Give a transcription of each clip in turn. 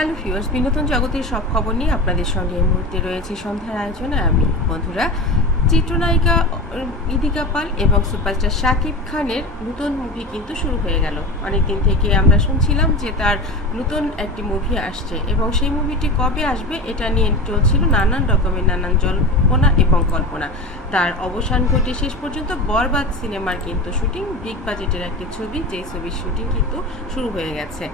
Hello viewers, বিনোদন জগতের সব খবর নিয়ে আপনাদের সঙ্গে এই মুহূর্তে রয়েছে সন্ধ্যার আয়োজনে আমি। বন্ধুরা, চিত্রনায়িকা ইদিকা পাল এবং সুপারস্টার শাকিব খানের নতুন মুভি কিন্তু শুরু হয়ে গেল। অনেকদিন থেকে আমরা শুনছিলাম যে তার নতুন একটি মুভি আসছে এবং সেই মুভিটি কবে আসবে এটা নিয়ে চলছিল নানান রকমের নানান জল্পনা এবং কল্পনা। তার অবসান ঘটে শেষ পর্যন্ত বরবাদ সিনেমার কিন্তু শুটিং, বিগ বাজেটের একটি ছবি, যেই ছবির শুটিং কিন্তু শুরু হয়ে গেছে।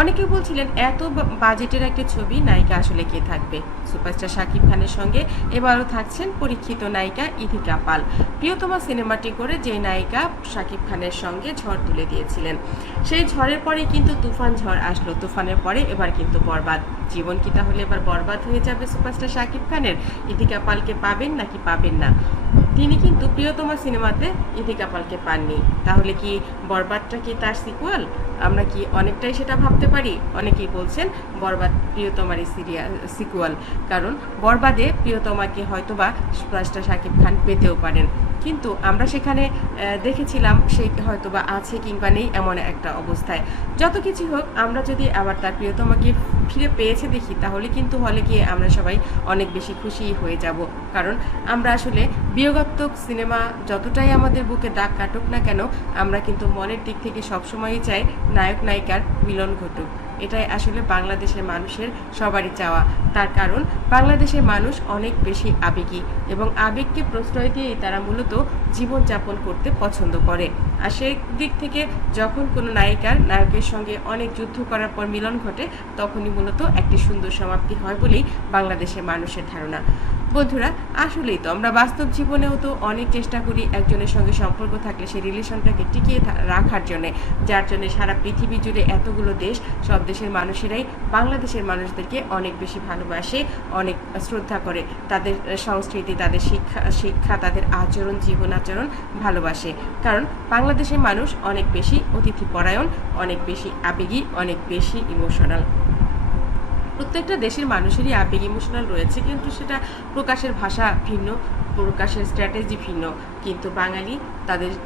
অনেকে বলছিলেন এত বাজেটের একটা ছবি, নায়িকা আসলে কে থাকবে? সুপারস্টার শাকিব খানের সঙ্গে এবারও থাকছেন পরীক্ষিত নায়িকা ইদিকা পাল। প্রিয়তমা সিনেমাটি করে যে নায়িকা শাকিব খানের সঙ্গে ঝড় তুলে দিয়েছিলেন, সেই ঝড়ের পরে কিন্তু তুফান ঝড় আসলো। তুফানের পরে এবার কিন্তু বরবাদ। জীবন কি তাহলে এবার বরবাদ হয়ে যাবে সুপারস্টার শাকিব খানের? ইদিকা পালকে পাবেন নাকি পাবেন না? তিনি কিন্তু প্রিয়তমা সিনেমাতে ইদিকা পালকে পাননি। তাহলে কি বরবাদটা কি তার সিকুয়াল? আমরা কি অনেকটাই সেটা ভাবতে পারি। অনেকেই বলছেন বরবাদ প্রিয়তমারই সিকুয়াল, কারণ বরবাদে প্রিয়তমাকে হয়তোবা সুপারস্টার শাকিব খান পেতেও পারেন, কিন্তু আমরা সেখানে দেখেছিলাম সে হয়তোবা আছে কিংবা নেই এমন একটা অবস্থায়। যত কিছু হোক, আমরা যদি আবার তার প্রিয়তমাকে ফিরে পেয়েছে দেখি, তাহলে কিন্তু হলে গিয়ে আমরা সবাই অনেক বেশি খুশি হয়ে যাব। কারণ আমরা আসলে বিয়োগাত্মক সিনেমা যতটাই আমাদের বুকে দাগ কাটুক না কেন, আমরা কিন্তু মনের দিক থেকে সবসময়ই চাই নায়ক নায়িকার মিলন ঘটুক। এটাই আসলে বাংলাদেশের মানুষের সবারই চাওয়া। তার কারণ বাংলাদেশের মানুষ অনেক বেশি আবেগী এবং আবেগকে প্রশ্রয় দিয়েই তারা মূলত জীবনযাপন করতে পছন্দ করে। আর সেই দিক থেকে যখন কোনো নায়কের সঙ্গে অনেক যুদ্ধ করার পর মিলন ঘটে, তখনই মূলত একটি সুন্দর সমাপ্তি হয় বলেই বাংলাদেশের মানুষের ধারণা। বন্ধুরা, আসলেই তো আমরা বাস্তব জীবনেও তো অনেক চেষ্টা করি একজনের সঙ্গে সম্পর্ক থাকলে সেই রিলেশনটাকে টিকিয়ে রাখার জন্যে, যার জন্য সারা পৃথিবী জুড়ে এতগুলো দেশ, সব দেশের মানুষেরাই বাংলাদেশের মানুষদেরকে অনেক বেশি ভালোবাসে, অনেক শ্রদ্ধা করে। তাদের সংস্কৃতি, তাদের শিক্ষা, তাদের আচরণ, জীবন আচরণ ভালোবাসে। কারণ বাংলাদেশের মানুষ অনেক বেশি অতিথিপরায়ণ, অনেক বেশি আবেগী, অনেক বেশি ইমোশনাল। প্রত্যেকটা দেশের মানুষেরই আবেগ ইমোশনাল রয়েছে, কিন্তু সেটা প্রকাশের ভাষা ভিন্ন, প্রকাশের স্ট্র্যাটেজি ভিন্ন। কিন্তু বাঙালি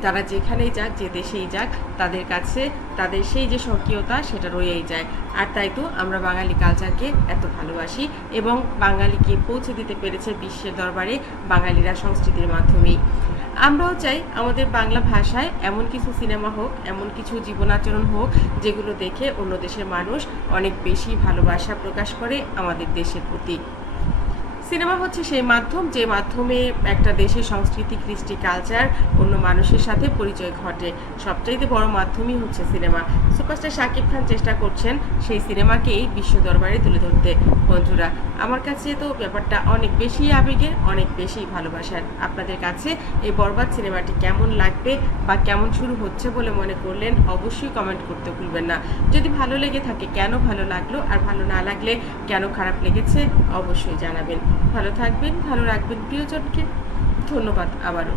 তারা যেখানেই যাক, যে দেশেই যাক, তাদের কাছে তাদের সেই যে স্বকীয়তা সেটা রয়েই যায়। আর তাই তো আমরা বাঙালি কালচারকে এত ভালোবাসি এবং বাঙালিকে পৌঁছে দিতে পেরেছে বিশ্বের দরবারে বাঙালিরা সংস্কৃতির মাধ্যমেই। আমরাও চাই আমাদের বাংলা ভাষায় এমন কিছু সিনেমা হোক, এমন কিছু জীবনাচরণ হোক, যেগুলো দেখে অন্য দেশের মানুষ অনেক বেশি ভালোবাসা প্রকাশ করে আমাদের দেশের প্রতি। সিনেমা হচ্ছে সেই মাধ্যম, যে মাধ্যমে একটা দেশের সংস্কৃতি, কৃষ্টি, কালচার অন্য মানুষের সাথে পরিচয় ঘটে। সবচাইতে বড় মাধ্যমই হচ্ছে সিনেমা। সুপারস্টার শাকিব খান চেষ্টা করছেন সেই সিনেমাকেই বিশ্ব দরবারে তুলে ধরতে। বন্ধুরা, আমার কাছে তো ব্যাপারটা অনেক বেশি আবেগের, অনেক বেশি ভালোবাসার। আপনাদের কাছে এই বরবাদ সিনেমাটি কেমন লাগবে বা কেমন শুরু হচ্ছে বলে মনে করলেন, অবশ্যই কমেন্ট করতে ভুলবেন না। যদি ভালো লেগে থাকে কেন ভালো লাগলো, আর ভালো না লাগলে কেন খারাপ লেগেছে, অবশ্যই জানাবেন। ভালো থাকবেন, ভালো রাখবেন প্রিয়জনকে। ধন্যবাদ আবারও।